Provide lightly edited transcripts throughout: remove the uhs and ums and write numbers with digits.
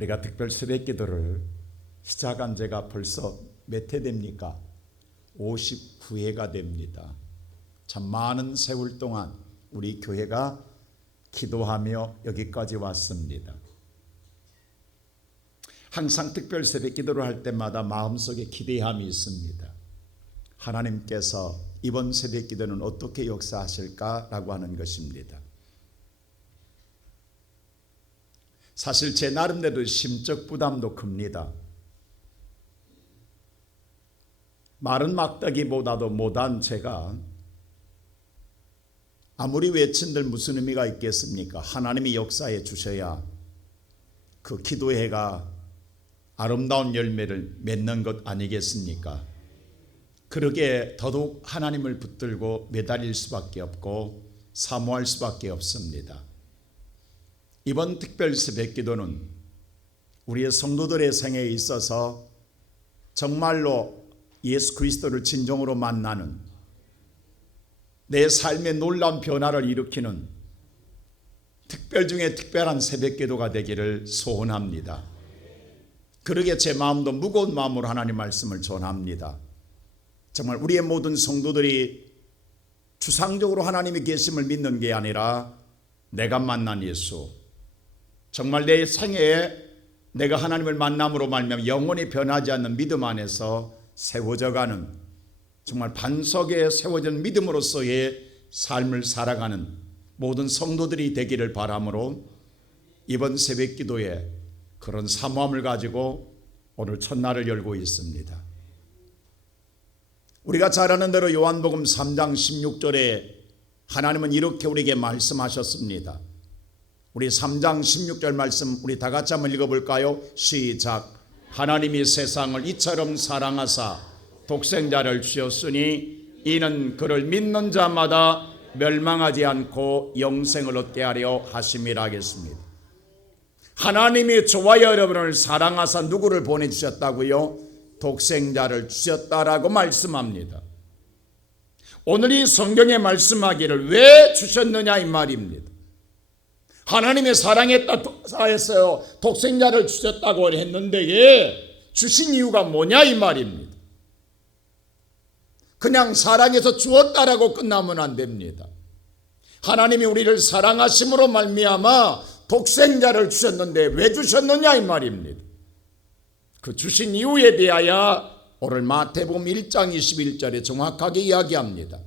우리가 특별 새벽 기도를 시작한 지가 벌써 몇 해 됩니까? 59회가 됩니다. 참 많은 세월 동안 우리 교회가 기도하며 여기까지 왔습니다. 항상 특별 새벽 기도를 할 때마다 마음속에 기대함이 있습니다. 하나님께서 이번 새벽 기도는 어떻게 역사하실까라고 하는 것입니다. 사실 제 나름대로 심적 부담도 큽니다. 말은 막다기보다도 못한 제가 아무리 외친들 무슨 의미가 있겠습니까? 하나님이 역사해 주셔야 그 기도회가 아름다운 열매를 맺는 것 아니겠습니까? 그러기에 더더욱 하나님을 붙들고 매달릴 수밖에 없고 사모할 수밖에 없습니다. 이번 특별 새벽 기도는 우리의 성도들의 생애에 있어서 정말로 예수 그리스도를 진정으로 만나는 내 삶의 놀라운 변화를 일으키는 특별 중에 특별한 새벽 기도가 되기를 소원합니다. 그러기에 제 마음도 무거운 마음으로 하나님 말씀을 전합니다. 정말 우리의 모든 성도들이 추상적으로 하나님이 계심을 믿는 게 아니라 내가 만난 예수, 정말 내 생애에 내가 하나님을 만남으로 말미암아 영원히 변하지 않는 믿음 안에서 세워져가는 정말 반석에 세워진 믿음으로서의 삶을 살아가는 모든 성도들이 되기를 바라므로 이번 새벽 기도에 그런 사모함을 가지고 오늘 첫날을 열고 있습니다. 우리가 잘 아는 대로 요한복음 3장 16절에 하나님은 이렇게 우리에게 말씀하셨습니다. 우리 3장 16절 말씀 우리 다 같이 한번 읽어볼까요? 시작. 하나님이 세상을 이처럼 사랑하사 독생자를 주셨으니 이는 그를 믿는 자마다 멸망하지 않고 영생을 얻게 하려 하심이라 하겠습니다. 하나님이 저와 여러분을 사랑하사 누구를 보내주셨다고요? 독생자를 주셨다라고 말씀합니다. 오늘 이 성경에 말씀하기를 왜 주셨느냐 이 말입니다. 하나님의 사랑했다 했어요. 독생자를 주셨다고 했는데 주신 이유가 뭐냐 이 말입니다. 그냥 사랑해서 주었다라고 끝나면 안 됩니다. 하나님이 우리를 사랑하심으로 말미암아 독생자를 주셨는데 왜 주셨느냐 이 말입니다. 그 주신 이유에 대하여 오늘 마태복음 1장 21절에 정확하게 이야기합니다.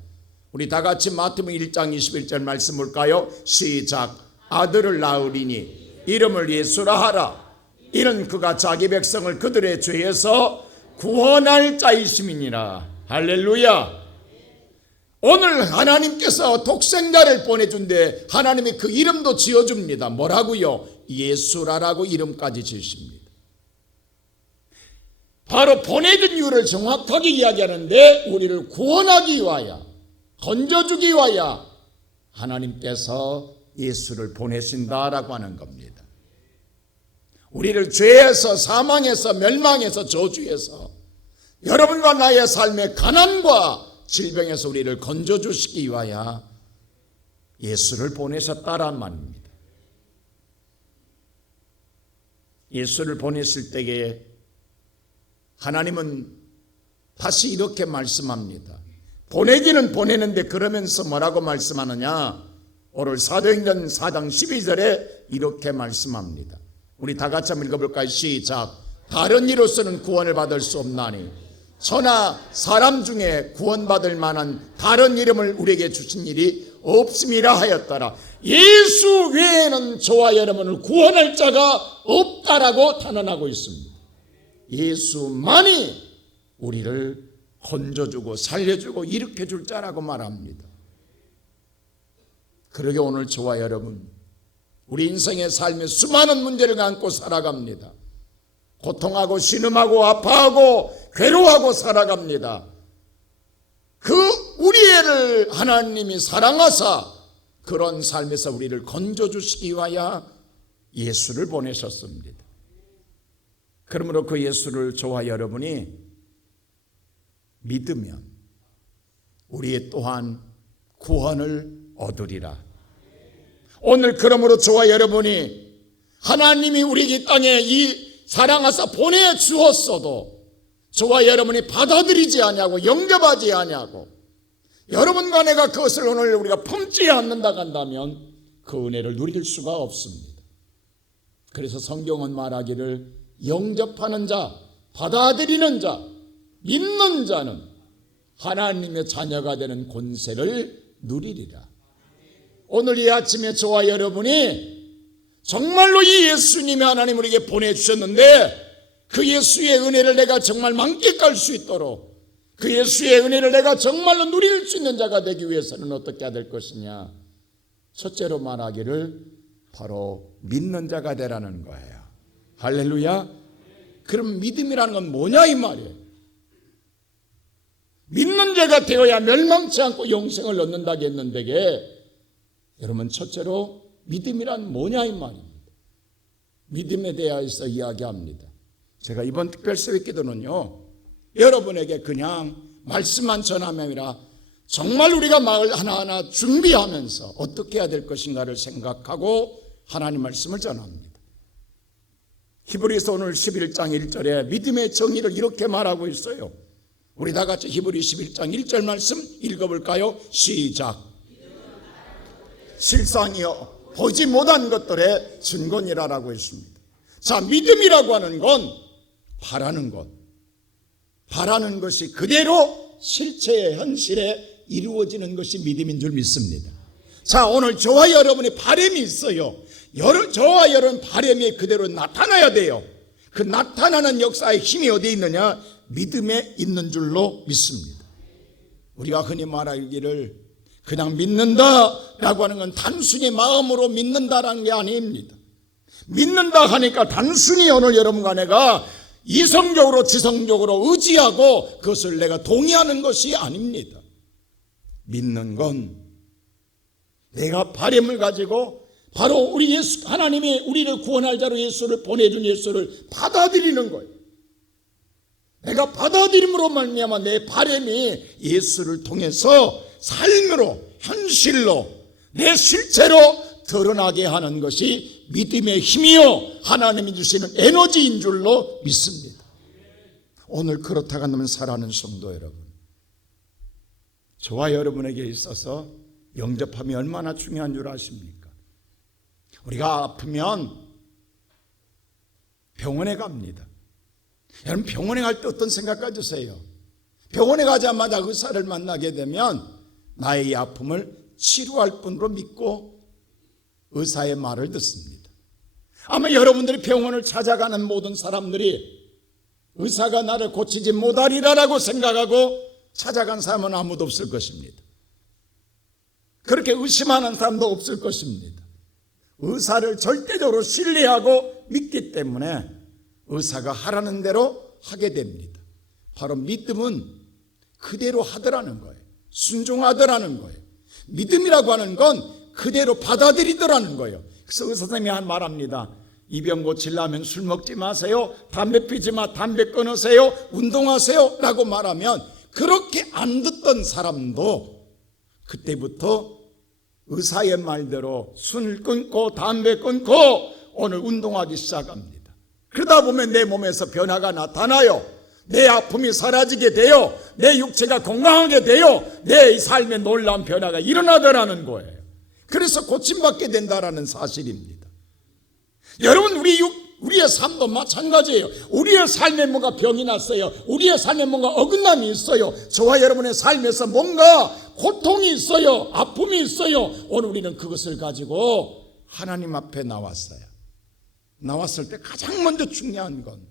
우리 다 같이 마태복음 1장 21절 말씀 볼까요? 시작. 아들을 낳으리니 이름을 예수라 하라. 이는 그가 자기 백성을 그들의 죄에서 구원할 자이심이니라. 할렐루야. 오늘 하나님께서 독생자를 보내준데 하나님이 그 이름도 지어줍니다. 뭐라고요? 예수라라고 이름까지 지으십니다. 바로 보내준 이유를 정확하게 이야기하는데 우리를 구원하기 위하여 건져주기 위하여 하나님께서 예수를 보내신다라고 하는 겁니다. 우리를 죄에서 사망에서 멸망에서 저주에서 여러분과 나의 삶의 가난과 질병에서 우리를 건져주시기 위하여 예수를 보내셨다란 말입니다. 예수를 보냈을 때에 하나님은 다시 이렇게 말씀합니다. 보내기는 보내는데 그러면서 뭐라고 말씀하느냐? 오늘 사도행전 4장 12절에 이렇게 말씀합니다. 우리 다 같이 한번 읽어볼까요? 시작. 다른 이로서는 구원을 받을 수 없나니 저나 사람 중에 구원받을 만한 다른 이름을 우리에게 주신 일이 없음이라 하였더라. 예수 외에는 저와 여러분을 구원할 자가 없다라고 단언하고 있습니다. 예수만이 우리를 건져주고 살려주고 일으켜줄 자라고 말합니다. 그러게 오늘 저와 여러분 우리 인생의 삶에 수많은 문제를 안고 살아갑니다. 고통하고 신음하고 아파하고 괴로워하고 살아갑니다. 그 우리를 하나님이 사랑하사 그런 삶에서 우리를 건져주시기 위하여 예수를 보내셨습니다. 그러므로 그 예수를 저와 여러분이 믿으면 우리 또한 구원을 얻으리라. 오늘 그러므로 저와 여러분이 하나님이 우리 이 땅에 이 사랑하사 보내주었어도 저와 여러분이 받아들이지 아니하고 영접하지 아니하고 여러분과 내가 그것을 오늘 우리가 품지 않는다 한다면 그 은혜를 누릴 수가 없습니다. 그래서 성경은 말하기를 영접하는 자, 받아들이는 자, 믿는 자는 하나님의 자녀가 되는 권세를 누리리라. 오늘 이 아침에 저와 여러분이 정말로 이 예수님이 하나님 우리에게 보내주셨는데 그 예수의 은혜를 내가 정말 만끽할 수 있도록 그 예수의 은혜를 내가 정말로 누릴 수 있는 자가 되기 위해서는 어떻게 해야 될 것이냐. 첫째로 말하기를 바로 믿는 자가 되라는 거예요. 할렐루야. 그럼 믿음이라는 건 뭐냐 이 말이에요. 믿는 자가 되어야 멸망치 않고 영생을 얻는다겠는데 여러분 첫째로 믿음이란 뭐냐 이 말입니다. 믿음에 대해서 이야기합니다. 제가 이번 특별 새벽 기도는요 여러분에게 그냥 말씀만 전함이 아니라 정말 우리가 마을 하나하나 준비하면서 어떻게 해야 될 것인가를 생각하고 하나님 말씀을 전합니다. 히브리서 오늘 11장 1절에 믿음의 정의를 이렇게 말하고 있어요. 우리 다 같이 히브리 11장 1절 말씀 읽어볼까요? 시작. 실상이요 보지 못한 것들의 증거니라라고 했습니다. 자, 믿음이라고 하는 건 바라는 것, 바라는 것이 그대로 실체의 현실에 이루어지는 것이 믿음인 줄 믿습니다. 자, 오늘 저와 여러분의 바람이 있어요. 저와 여러분 바람이 그대로 나타나야 돼요. 그 나타나는 역사의 힘이 어디에 있느냐? 믿음에 있는 줄로 믿습니다. 우리가 흔히 말하기를 그냥 믿는다라고 하는 건 단순히 마음으로 믿는다라는 게 아닙니다. 믿는다 하니까 단순히 오늘 여러분과 내가 이성적으로 지성적으로 의지하고 그것을 내가 동의하는 것이 아닙니다. 믿는 건 내가 바람을 가지고 바로 우리 예수 하나님이 우리를 구원할 자로 예수를 보내준 예수를 받아들이는 거예요. 내가 받아들임으로 말미암아 내 바람이 예수를 통해서 삶으로 현실로 내 실체로 드러나게 하는 것이 믿음의 힘이요 하나님이 주시는 에너지인 줄로 믿습니다. 오늘 그렇다고 한다면 사랑하는 성도 여러분, 저와 여러분에게 있어서 영접함이 얼마나 중요한 줄 아십니까? 우리가 아프면 병원에 갑니다. 여러분 병원에 갈 때 어떤 생각 가지세요? 병원에 가자마자 의사를 만나게 되면 나의 이 아픔을 치료할 뿐으로 믿고 의사의 말을 듣습니다. 아마 여러분들이 병원을 찾아가는 모든 사람들이 의사가 나를 고치지 못하리라라고 생각하고 찾아간 사람은 아무도 없을 것입니다. 그렇게 의심하는 사람도 없을 것입니다. 의사를 절대적으로 신뢰하고 믿기 때문에 의사가 하라는 대로 하게 됩니다. 바로 믿음은 그대로 하더라는 거예요. 순종하더라는 거예요. 믿음이라고 하는 건 그대로 받아들이더라는 거예요. 그래서 의사 선생님이 말합니다. 이 병 고치려면 술 먹지 마세요. 담배 피지 마. 담배 끊으세요. 운동하세요. 라고 말하면 그렇게 안 듣던 사람도 그때부터 의사의 말대로 술을 끊고 담배 끊고 오늘 운동하기 시작합니다. 그러다 보면 내 몸에서 변화가 나타나요. 내 아픔이 사라지게 돼요. 내 육체가 건강하게 돼요. 내 삶에 놀라운 변화가 일어나더라는 거예요. 그래서 고침받게 된다라는 사실입니다. 여러분 우리의 삶도 마찬가지예요. 우리의 삶에 뭔가 병이 났어요. 우리의 삶에 뭔가 어긋남이 있어요. 저와 여러분의 삶에서 뭔가 고통이 있어요. 아픔이 있어요. 오늘 우리는 그것을 가지고 하나님 앞에 나왔어요. 나왔을 때 가장 먼저 중요한 건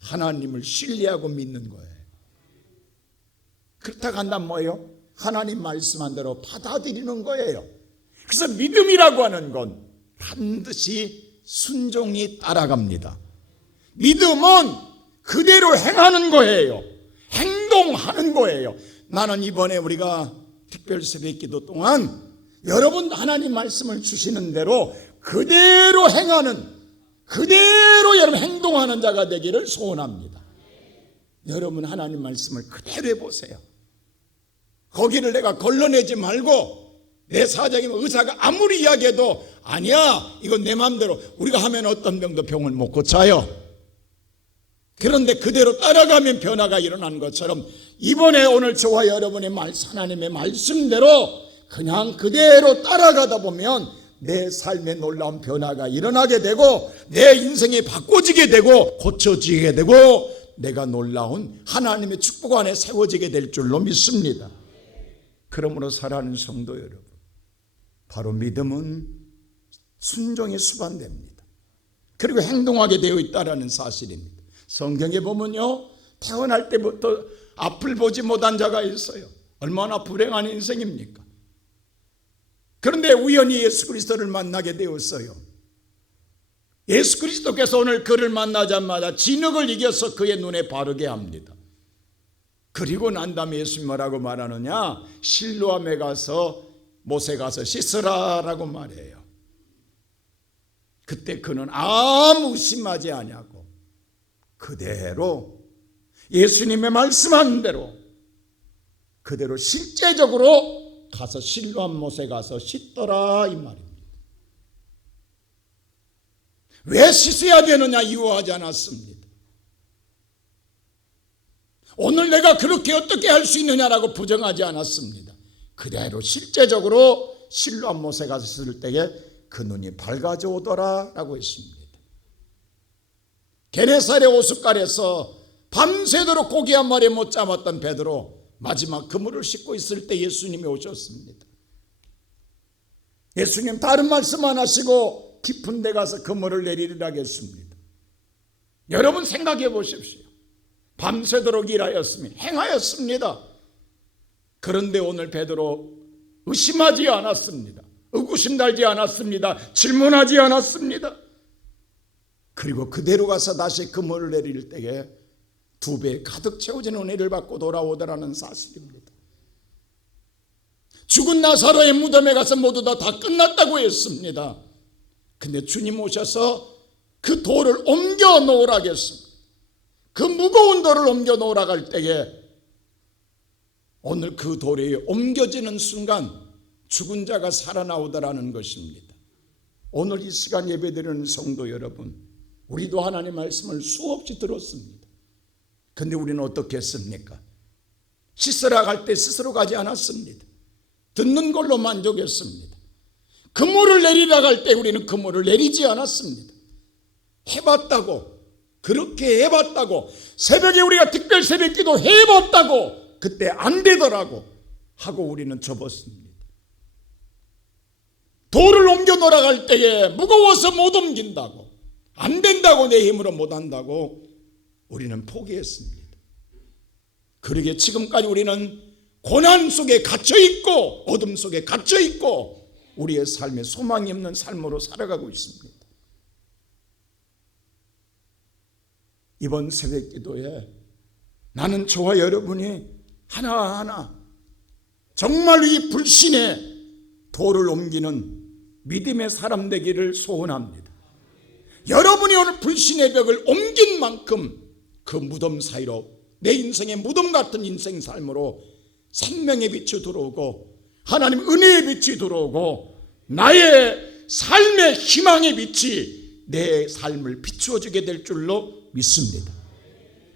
하나님을 신뢰하고 믿는 거예요. 그렇다고 한다면 뭐예요? 하나님 말씀한 대로 받아들이는 거예요. 그래서 믿음이라고 하는 건 반드시 순종이 따라갑니다. 믿음은 그대로 행하는 거예요. 행동하는 거예요. 나는 이번에 우리가 특별 새벽 기도 동안 여러분 하나님 말씀을 주시는 대로 그대로 행하는, 그대로 여러분 행동하는 자가 되기를 소원합니다. 여러분 하나님 말씀을 그대로 해보세요. 거기를 내가 걸러내지 말고 내 사정이면 의사가 아무리 이야기해도 아니야, 이건 내 마음대로. 우리가 하면 어떤 병도 병을 못 고쳐요. 그런데 그대로 따라가면 변화가 일어나는 것처럼 이번에 오늘 저와 여러분의 하나님의 말씀대로 그냥 그대로 따라가다 보면 내 삶에 놀라운 변화가 일어나게 되고 내 인생이 바꿔지게 되고 고쳐지게 되고 내가 놀라운 하나님의 축복 안에 세워지게 될 줄로 믿습니다. 그러므로 사랑하는 성도 여러분, 바로 믿음은 순종이 수반됩니다. 그리고 행동하게 되어 있다는 사실입니다. 성경에 보면요, 태어날 때부터 앞을 보지 못한 자가 있어요. 얼마나 불행한 인생입니까? 그런데 우연히 예수 그리스도를 만나게 되었어요. 예수 그리스도께서 오늘 그를 만나자마자 진흙을 이겨서 그의 눈에 바르게 합니다. 그리고 난 다음에 예수님 뭐라고 말하느냐? 실로암에 가서 못에 가서 씻으라 라고 말해요. 그때 그는 아무 의심하지 아니하고 그대로 예수님의 말씀한 대로 그대로 실제적으로 가서 실로암 못에 가서 씻더라 이 말입니다. 왜 씻어야 되느냐 이유하지 않았습니다. 오늘 내가 그렇게 어떻게 할 수 있느냐라고 부정하지 않았습니다. 그대로 실제적으로 실로암 못에 가서 씻을 때에 그 눈이 밝아져 오더라 라고 했습니다. 게네사렛 호숫가에서 밤새도록 고기 한 마리 못 잡았던 베드로 마지막 그물을 씻고 있을 때 예수님이 오셨습니다. 예수님 다른 말씀 안 하시고 깊은 데 가서 그물을 내리리라 했습니다. 여러분 생각해 보십시오. 밤새도록 일하였습니다. 행하였습니다. 그런데 오늘 베드로 의심하지 않았습니다. 의구심 달지 않았습니다. 질문하지 않았습니다. 그리고 그대로 가서 다시 그물을 내릴 때에 2배 가득 채워진 은혜를 받고 돌아오더라는 사실입니다. 죽은 나사로의 무덤에 가서 모두 다 끝났다고 했습니다. 근데 주님 오셔서 그 돌을 옮겨 놓으라 했습니다. 그 무거운 돌을 옮겨 놓으라 할 때에 오늘 그 돌이 옮겨지는 순간 죽은 자가 살아나오더라는 것입니다. 오늘 이 시간 예배드리는 성도 여러분, 우리도 하나님의 말씀을 수없이 들었습니다. 근데 우리는 어떻게 했습니까? 씻으라 할 때 스스로 가지 않았습니다. 듣는 걸로 만족했습니다. 그물을 내리라 할 때 우리는 그물을 내리지 않았습니다. 해봤다고, 그렇게 해봤다고, 새벽에 우리가 특별 새벽 기도 해봤다고, 그때 안 되더라고 하고 우리는 접었습니다. 돌을 옮겨 놓으라 할 때에 무거워서 못 옮긴다고, 안 된다고, 내 힘으로 못 한다고 우리는 포기했습니다. 그러게 지금까지 우리는 고난 속에 갇혀있고 어둠 속에 갇혀있고 우리의 삶에 소망이 없는 삶으로 살아가고 있습니다. 이번 새벽 기도에 나는 저와 여러분이 하나하나 정말 이 불신의 돌을 옮기는 믿음의 사람 되기를 소원합니다. 여러분이 오늘 불신의 벽을 옮긴 만큼 그 무덤 사이로 내 인생의 무덤 같은 인생 삶으로 생명의 빛이 들어오고 하나님 은혜의 빛이 들어오고 나의 삶의 희망의 빛이 내 삶을 비추어주게 될 줄로 믿습니다.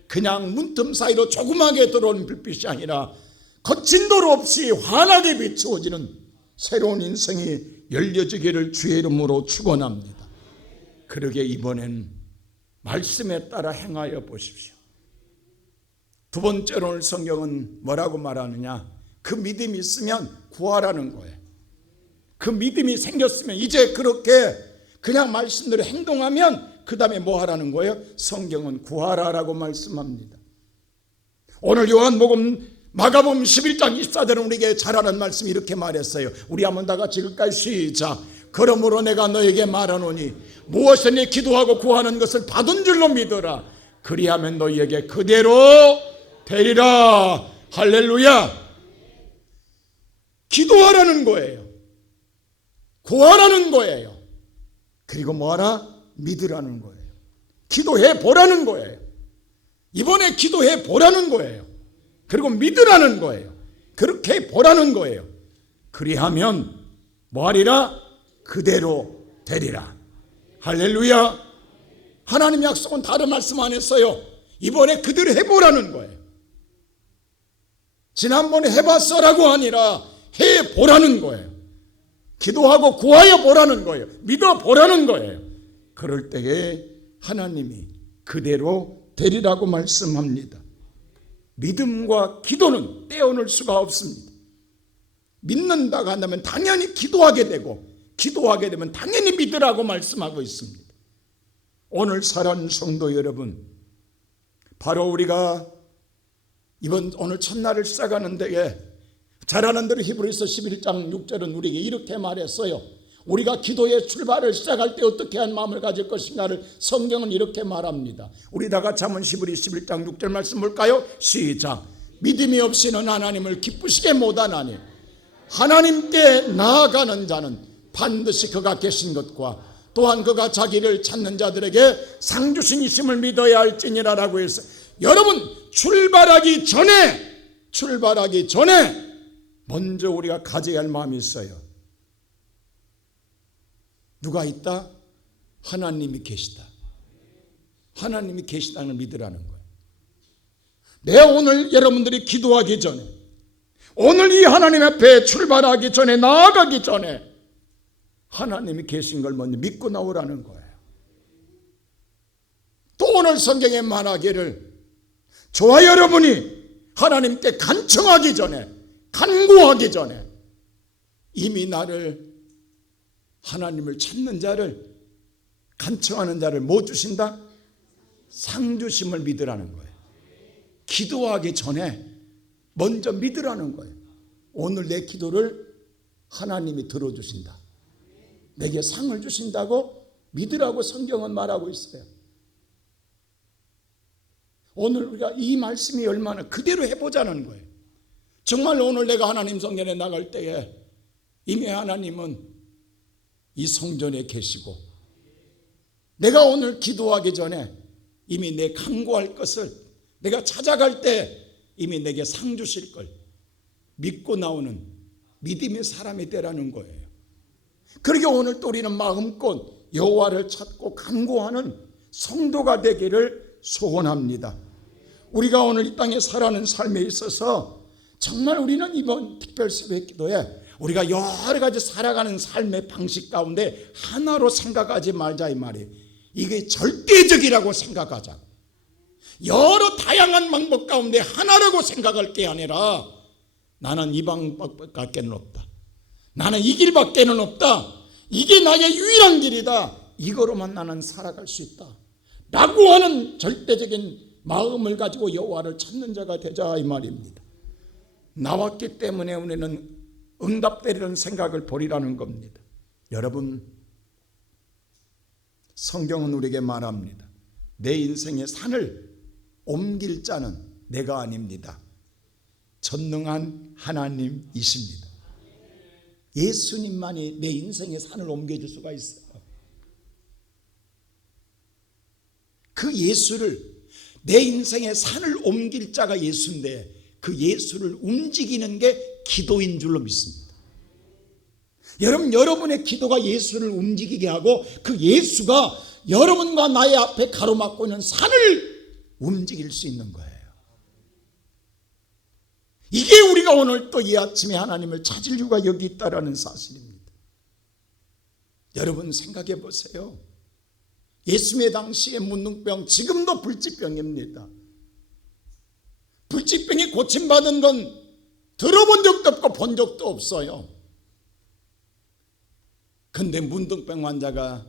그냥 문틈 사이로 조그맣게 들어오는 불빛이 아니라 거친 돌 없이 환하게 비추어지는 새로운 인생이 열려지기를 주의 이름으로 축원합니다. 그러게 이번엔 말씀에 따라 행하여 보십시오. 두 번째로 오늘 성경은 뭐라고 말하느냐? 그 믿음이 있으면 구하라는 거예요. 그 믿음이 생겼으면 이제 그렇게 그냥 말씀대로 행동하면 그 다음에 뭐 하라는 거예요? 성경은 구하라라고 말씀합니다. 오늘 요한복음 마가복음 11장 24절은 우리에게 잘 아는 말씀이 이렇게 말했어요. 우리 한번 다 같이 읽을까요? 시작. 그러므로 내가 너에게 말하노니 무엇이니 기도하고 구하는 것을 받은 줄로 믿어라. 그리하면 너희에게 그대로 되리라. 할렐루야. 기도하라는 거예요. 구하라는 거예요. 그리고 뭐하라? 믿으라는 거예요. 기도해 보라는 거예요. 이번에 기도해 보라는 거예요. 그리고 믿으라는 거예요. 그렇게 보라는 거예요. 그리하면 뭐하리라? 그대로 되리라. 할렐루야. 하나님 약속은 다른 말씀 안 했어요. 이번에 그대로 해보라는 거예요. 지난번에 해봤어라고 아니라 해보라는 거예요. 기도하고 구하여 보라는 거예요. 믿어보라는 거예요. 그럴 때에 하나님이 그대로 되리라고 말씀합니다. 믿음과 기도는 떼어놓을 수가 없습니다. 믿는다고 한다면 당연히 기도하게 되고, 기도하게 되면 당연히 믿으라고 말씀하고 있습니다. 오늘 사랑하는 성도 여러분, 바로 우리가 오늘 첫날을 시작하는 데에 잘하는 대로 히브리서 11장 6절은 우리에게 이렇게 말했어요. 우리가 기도의 출발을 시작할 때 어떻게 한 마음을 가질 것인가를 성경은 이렇게 말합니다. 우리 다 같이 한번 히브리 11장 6절 말씀 볼까요? 시작. 믿음이 없이는 하나님을 기쁘시게 못하나니 하나님께 나아가는 자는 반드시 그가 계신 것과 또한 그가 자기를 찾는 자들에게 상 주신 이심을 믿어야 할지니라라고 해서, 여러분 출발하기 전에 먼저 우리가 가져야 할 마음이 있어요. 누가 있다? 하나님이 계시다. 하나님이 계시다는 걸 믿으라는 거예요. 내가 오늘 여러분들이 기도하기 전에, 오늘 이 하나님 앞에 출발하기 전에, 나아가기 전에 하나님이 계신 걸 먼저 믿고 나오라는 거예요. 또 오늘 성경에 말하기를, 저와 여러분이 하나님께 간청하기 전에, 간구하기 전에 이미 나를, 하나님을 찾는 자를, 간청하는 자를 뭐 주신다? 상 주심을 믿으라는 거예요. 기도하기 전에 먼저 믿으라는 거예요. 오늘 내 기도를 하나님이 들어주신다, 내게 상을 주신다고 믿으라고 성경은 말하고 있어요. 오늘 우리가 이 말씀이 얼마나 그대로 해보자는 거예요. 정말 오늘 내가 하나님 성전에 나갈 때에 이미 하나님은 이 성전에 계시고, 내가 오늘 기도하기 전에 이미 내 간구할 것을, 내가 찾아갈 때 이미 내게 상 주실 걸 믿고 나오는 믿음의 사람이 되라는 거예요. 그러게 오늘 또 우리는 마음껏 여호와를 찾고 간구하는 성도가 되기를 소원합니다. 우리가 오늘 이 땅에 살아가는 삶에 있어서 정말 우리는 이번 특별 새벽 기도에 우리가 여러 가지 살아가는 삶의 방식 가운데 하나로 생각하지 말자 이 말이에요. 이게 절대적이라고 생각하자. 여러 다양한 방법 가운데 하나라고 생각할 게 아니라, 나는 이 방법밖에는 없다, 나는 이 길밖에는 없다, 이게 나의 유일한 길이다, 이거로만 나는 살아갈 수 있다 라고 하는 절대적인 마음을 가지고 여호와를 찾는 자가 되자 이 말입니다. 나왔기 때문에 우리는 응답되리라는 생각을 버리라는 겁니다. 여러분, 성경은 우리에게 말합니다. 내 인생의 산을 옮길 자는 내가 아닙니다. 전능한 하나님이십니다. 예수님만이 내 인생의 산을 옮겨줄 수가 있어요. 그 예수를, 내 인생의 산을 옮길 자가 예수인데 그 예수를 움직이는 게 기도인 줄로 믿습니다. 여러분의 기도가 예수를 움직이게 하고, 그 예수가 여러분과 나의 앞에 가로막고 있는 산을 움직일 수 있는 거예요. 이게 우리가 오늘 또 이 아침에 하나님을 찾을 이유가 여기 있다라는 사실입니다. 여러분 생각해 보세요. 예수의 당시에 문둥병, 지금도 불치병입니다. 불치병이 고침받은 건 들어본 적도 없고 본 적도 없어요. 근데 문둥병 환자가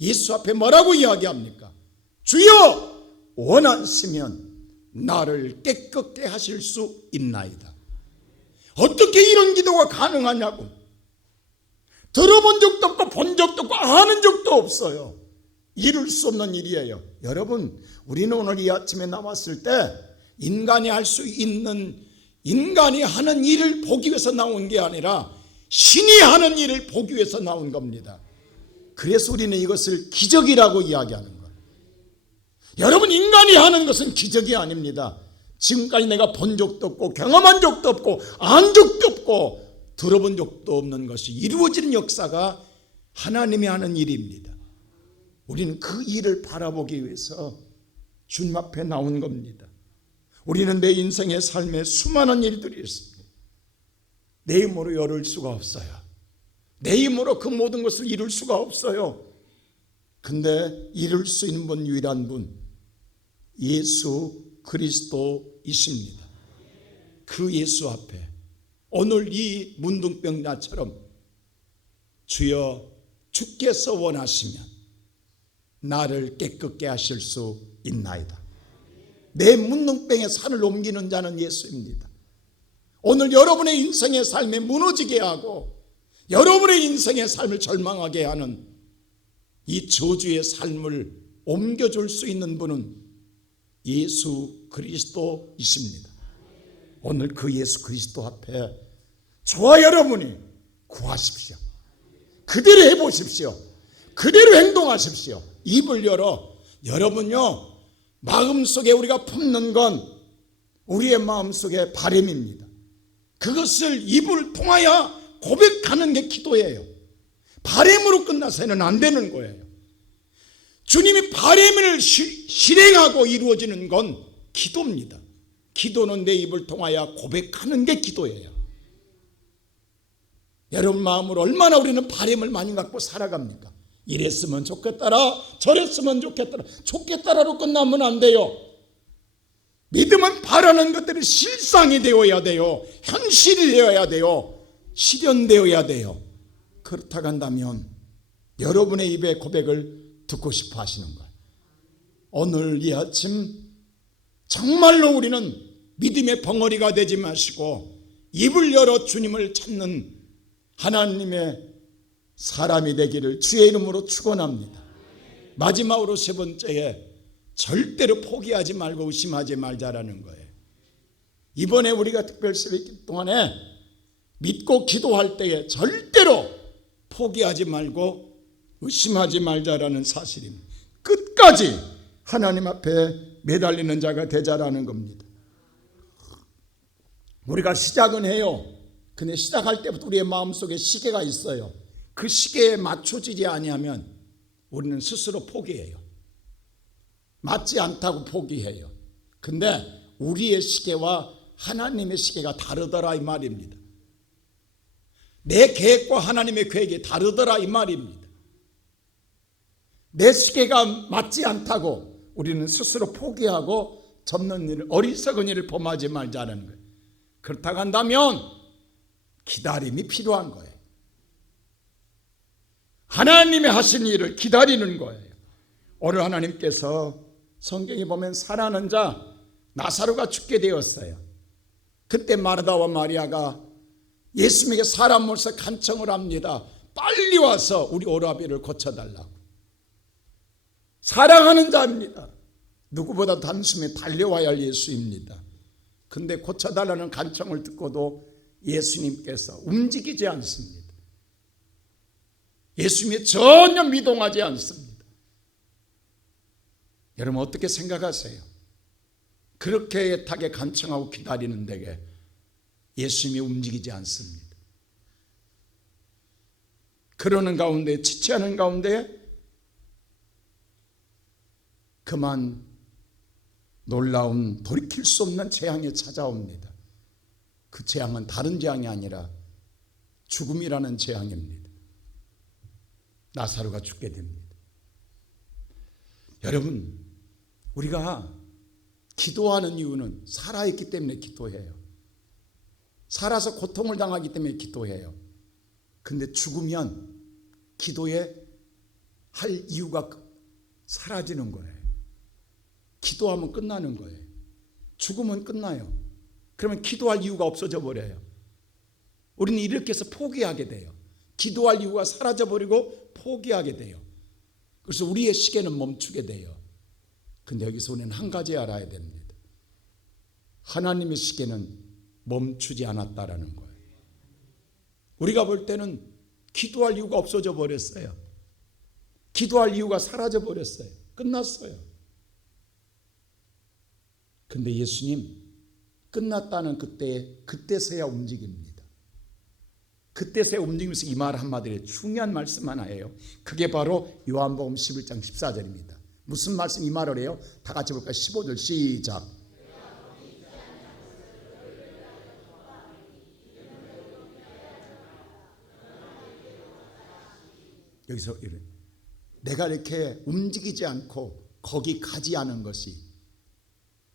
예수 앞에 뭐라고 이야기합니까? 주여 원하시면 나를 깨끗게 하실 수 있나이다. 어떻게 이런 기도가 가능하냐고. 들어본 적도 없고 본 적도 없고 아는 적도 없어요. 이룰 수 없는 일이에요. 여러분, 우리는 오늘 이 아침에 나왔을 때 인간이 할 수 있는, 인간이 하는 일을 보기 위해서 나온 게 아니라 신이 하는 일을 보기 위해서 나온 겁니다. 그래서 우리는 이것을 기적이라고 이야기하는 거예요. 여러분, 인간이 하는 것은 기적이 아닙니다. 지금까지 내가 본 적도 없고 경험한 적도 없고 안 적도 없고 들어본 적도 없는 것이 이루어지는 역사가 하나님이 하는 일입니다. 우리는 그 일을 바라보기 위해서 주님 앞에 나온 겁니다. 우리는 내 인생의 삶에 수많은 일들이 있습니다. 내 힘으로 열을 수가 없어요. 내 힘으로 그 모든 것을 이룰 수가 없어요. 근데 이룰 수 있는 분, 유일한 분, 예수 그리스도이십니다. 그 예수 앞에 오늘 이 문둥병자처럼 주여 주께서 원하시면 나를 깨끗게 하실 수 있나이다. 내 문둥병의 산을 옮기는 자는 예수입니다. 오늘 여러분의 인생의 삶에 무너지게 하고 여러분의 인생의 삶을 절망하게 하는 이 저주의 삶을 옮겨줄 수 있는 분은 예수 그리스도이십니다. 오늘 그 예수 그리스도 앞에 저와 여러분이 구하십시오. 그대로 해보십시오. 그대로 행동하십시오. 입을 열어. 여러분요, 마음속에 우리가 품는 건 우리의 마음속의 바람입니다. 그것을 입을 통하여 고백하는 게 기도예요. 바람으로 끝나서는 안 되는 거예요. 주님이 바람을 실행하고 이루어지는 건 기도입니다. 기도는 내 입을 통하여 고백하는 게 기도예요. 여러분 마음으로 얼마나 우리는 바람을 많이 갖고 살아갑니까? 이랬으면 좋겠더라, 저랬으면 좋겠더라. 좋겠더라로 끝나면 안 돼요. 믿음은 바라는 것들이 실상이 되어야 돼요. 현실이 되어야 돼요. 실현되어야 돼요. 그렇다고 한다면 여러분의 입의 고백을 듣고 싶어 하시는 거예요. 오늘 이 아침 정말로 우리는 믿음의 벙어리가 되지 마시고 입을 열어 주님을 찾는 하나님의 사람이 되기를 주의 이름으로 축원합니다. 마지막으로 세 번째에 절대로 포기하지 말고 의심하지 말자라는 거예요. 이번에 우리가 특별 새벽 동안에 믿고 기도할 때에 절대로 포기하지 말고 의심하지 말자라는 사실입니다. 끝까지 하나님 앞에 매달리는 자가 되자라는 겁니다. 우리가 시작은 해요. 근데 시작할 때부터 우리의 마음속에 시계가 있어요. 그 시계에 맞춰지지 아니하면 우리는 스스로 포기해요. 맞지 않다고 포기해요. 근데 우리의 시계와 하나님의 시계가 다르더라 이 말입니다. 내 계획과 하나님의 계획이 다르더라 이 말입니다. 내 시계가 맞지 않다고 우리는 스스로 포기하고 접는 일을, 어리석은 일을 범하지 말자는 거예요. 그렇다고 한다면 기다림이 필요한 거예요. 하나님이 하신 일을 기다리는 거예요. 오늘 하나님께서 성경에 보면 사랑하는 자 나사로가 죽게 되었어요. 그때 마르다와 마리아가 예수님에게 사람 몰서 간청을 합니다. 빨리 와서 우리 오라비를 고쳐달라고. 사랑하는 자입니다. 누구보다 단숨에 달려와야 할 예수입니다. 근데 고쳐달라는 간청을 듣고도 예수님께서 움직이지 않습니다. 예수님이 전혀 미동하지 않습니다. 여러분 어떻게 생각하세요? 그렇게 애타게 간청하고 기다리는 데에 예수님이 움직이지 않습니다. 그러는 가운데, 지체하는 가운데 그만 놀라운 돌이킬 수 없는 재앙이 찾아옵니다. 그 재앙은 다른 재앙이 아니라 죽음이라는 재앙입니다. 나사로가 죽게 됩니다. 여러분, 우리가 기도하는 이유는 살아있기 때문에 기도해요. 살아서 고통을 당하기 때문에 기도해요. 근데 죽으면 기도에 할 이유가 사라지는 거예요. 기도하면 끝나는 거예요. 죽으면 끝나요. 그러면 기도할 이유가 없어져 버려요. 우리는 이렇게 해서 포기하게 돼요. 기도할 이유가 사라져 버리고 포기하게 돼요. 그래서 우리의 시계는 멈추게 돼요. 근데 여기서 우리는 한 가지 알아야 됩니다. 하나님의 시계는 멈추지 않았다라는 거예요. 우리가 볼 때는 기도할 이유가 없어져 버렸어요. 기도할 이유가 사라져 버렸어요. 끝났어요. 근데 예수님 끝났다는 그때서야 움직입니다. 그때서야 움직이면서 이 말 한마디에 중요한 말씀 하나예요. 그게 바로 요한복음 11장 14절입니다. 무슨 말씀 이 말을 해요? 다 같이 볼까요? 15절 시작. 여기서 이래. 내가 이렇게 움직이지 않고 거기 가지 않은 것이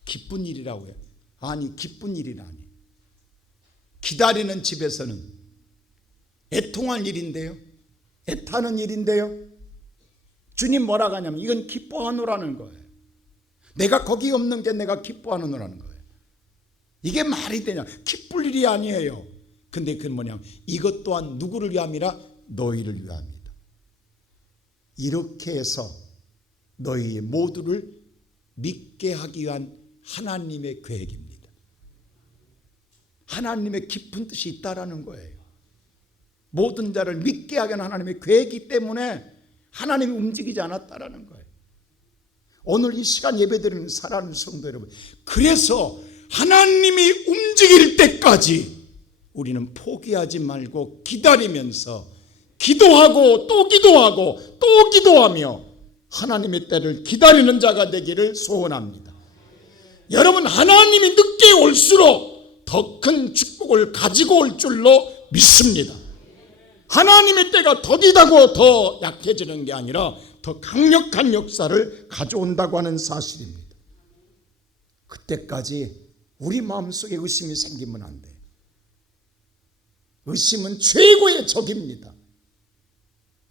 기쁜 일이라고 해요. 아니, 기쁜 일이라니. 기다리는 집에서는 애통할 일인데요, 애타는 일인데요, 주님 뭐라고 하냐면 이건 기뻐하노라는 거예요. 내가 거기 없는 게 내가 기뻐하노라는 거예요. 이게 말이 되냐? 기쁠 일이 아니에요. 근데 그건 뭐냐면 이것 또한 누구를 위함이라? 너희를 위함이다. 이렇게 해서 너희 모두를 믿게 하기 위한 하나님의 계획입니다. 하나님의 깊은 뜻이 있다라는 거예요. 모든 자를 믿게 하기 위한 하나님의 계획이기 때문에 하나님이 움직이지 않았다라는 거예요. 오늘 이 시간 예배드리는 사랑하는 성도 여러분, 그래서 하나님이 움직일 때까지 우리는 포기하지 말고 기다리면서 기도하고 또 기도하고 또 기도하며 하나님의 때를 기다리는 자가 되기를 소원합니다. 여러분, 하나님이 늦게 올수록 더 큰 축복을 가지고 올 줄로 믿습니다. 하나님의 때가 더디다고 더 약해지는 게 아니라 더 강력한 역사를 가져온다고 하는 사실입니다. 그때까지 우리 마음속에 의심이 생기면 안 돼요. 의심은 최고의 적입니다.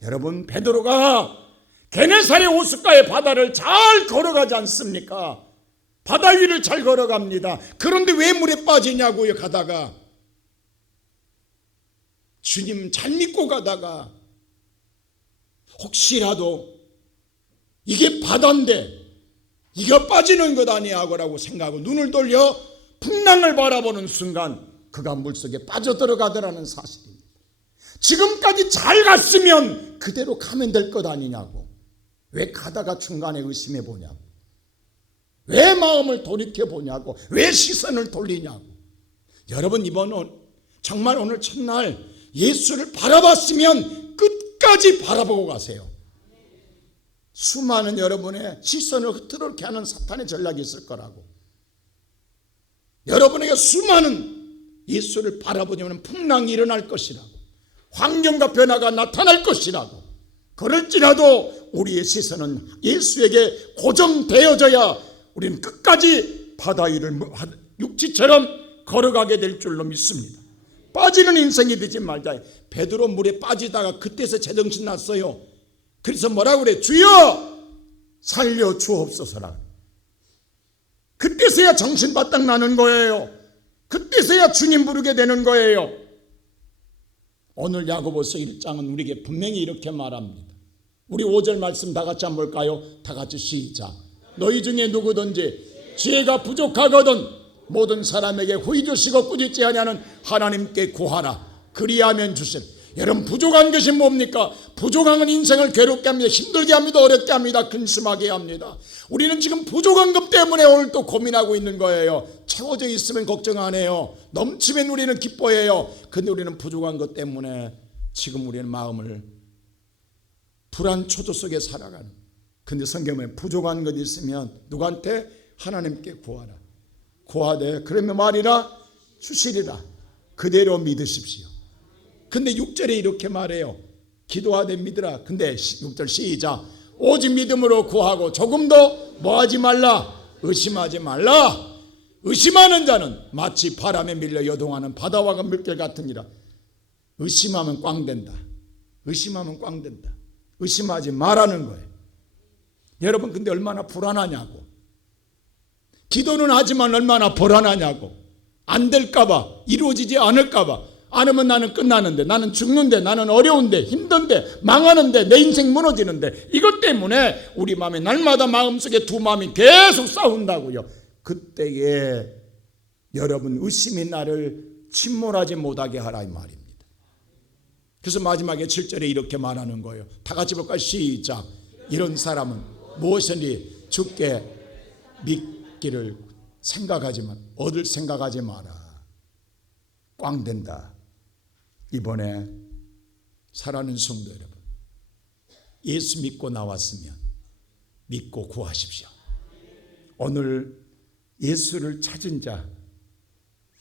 여러분, 베드로가 게네사렛 호숫가의 바다를 잘 걸어가지 않습니까? 바다 위를 잘 걸어갑니다. 그런데 왜 물에 빠지냐고요. 가다가 주님 잘 믿고 가다가 혹시라도 이게 바다인데 이거 빠지는 것 아니야라고 생각하고 눈을 돌려 풍랑을 바라보는 순간 그가 물속에 빠져들어가더라는 사실입니다. 지금까지 잘 갔으면 그대로 가면 될 것 아니냐고. 왜 가다가 중간에 의심해 보냐고. 왜 마음을 돌이켜 보냐고. 왜 시선을 돌리냐고. 여러분, 정말 오늘 첫날 예수를 바라봤으면 끝까지 바라보고 가세요. 수많은 여러분의 시선을 흐트러게 하는 사탄의 전략이 있을 거라고. 여러분에게 수많은 예수를 바라보려면 풍랑이 일어날 것이라고, 환경과 변화가 나타날 것이라고. 그럴지라도 우리의 시선은 예수에게 고정되어져야 우리는 끝까지 바다 위를 육지처럼 걸어가게 될 줄로 믿습니다. 빠지는 인생이 되지 말자. 베드로 물에 빠지다가 그때서 제정신 났어요. 그래서 뭐라고 그래? 주여 살려 주옵소서라. 그때서야 정신 바짝 나는 거예요. 그때서야 주님 부르게 되는 거예요. 오늘 야고보서 1장은 우리에게 분명히 이렇게 말합니다. 우리 5절 말씀 다 같이 한번 볼까요? 다 같이 시작. 너희 중에 누구든지 지혜가 부족하거든 모든 사람에게 후히 주시고 꾸짖지 아니하는 하나님께 구하라. 그리하면 주실. 여러분, 부족한 것이 뭡니까? 부족한 건 인생을 괴롭게 합니다. 힘들게 합니다. 어렵게 합니다. 근심하게 합니다. 우리는 지금 부족한 것 때문에 오늘 또 고민하고 있는 거예요. 채워져 있으면 걱정 안 해요. 넘치면 우리는 기뻐해요. 근데 우리는 부족한 것 때문에 지금 우리는 마음을 불안 초조 속에 살아가는. 근데 성경에 부족한 것 있으면 누구한테? 하나님께 구하라. 구하되 그러면 말이라 주시리라. 그대로 믿으십시오. 근데 6절에 이렇게 말해요. 기도하되 믿으라. 근데 6절 시작. 오직 믿음으로 구하고 조금도 뭐하지 말라. 의심하지 말라. 의심하는 자는 마치 바람에 밀려 여동하는 바다와 물결 같으니라. 의심하면 꽝된다. 의심하면 꽝된다. 의심하지 말라는 거예요. 여러분, 근데 얼마나 불안하냐고. 기도는 하지만 얼마나 불안하냐고. 안 될까봐, 이루어지지 않을까봐. 안 하면 나는 끝나는데, 나는 죽는데, 나는 어려운데, 힘든데, 망하는데, 내 인생 무너지는데. 이것 때문에 우리 마음에 날마다 마음속에 두 마음이 계속 싸운다고요. 그때에 여러분, 의심이 나를 침몰하지 못하게 하라 이 말입니다. 그래서 마지막에 7절에 이렇게 말하는 거예요. 다 같이 볼까요? 시작. 이런 사람은 무엇이든지 주께 믿기를 생각하지만 얻을 생각하지 마라. 꽝된다. 이번에 사랑하는 성도 여러분, 예수 믿고 나왔으면 믿고 구하십시오. 오늘 예수를 찾은 자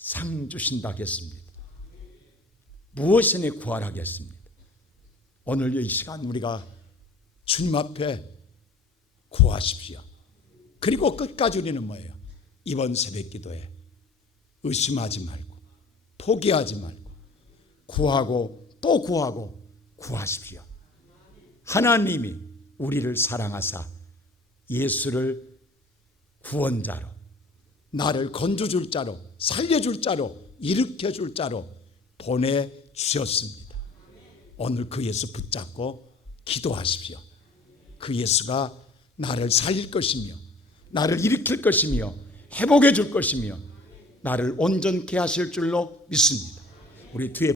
상 주신다겠습니다. 무엇이니 구하라겠습니다. 오늘 이 시간 우리가 주님 앞에 구하십시오. 그리고 끝까지 우리는 뭐예요? 이번 새벽 기도에 의심하지 말고 포기하지 말고 구하고 또 구하고 구하십시오. 하나님이 우리를 사랑하사 예수를 구원자로, 나를 건져줄 자로, 살려줄 자로, 일으켜줄 자로 보내주셨습니다. 오늘 그 예수 붙잡고 기도하십시오. 그 예수가 나를 살릴 것이며 나를 일으킬 것이며 회복해 줄 것이며 나를 온전케 하실 줄로 믿습니다. 우리 뒤에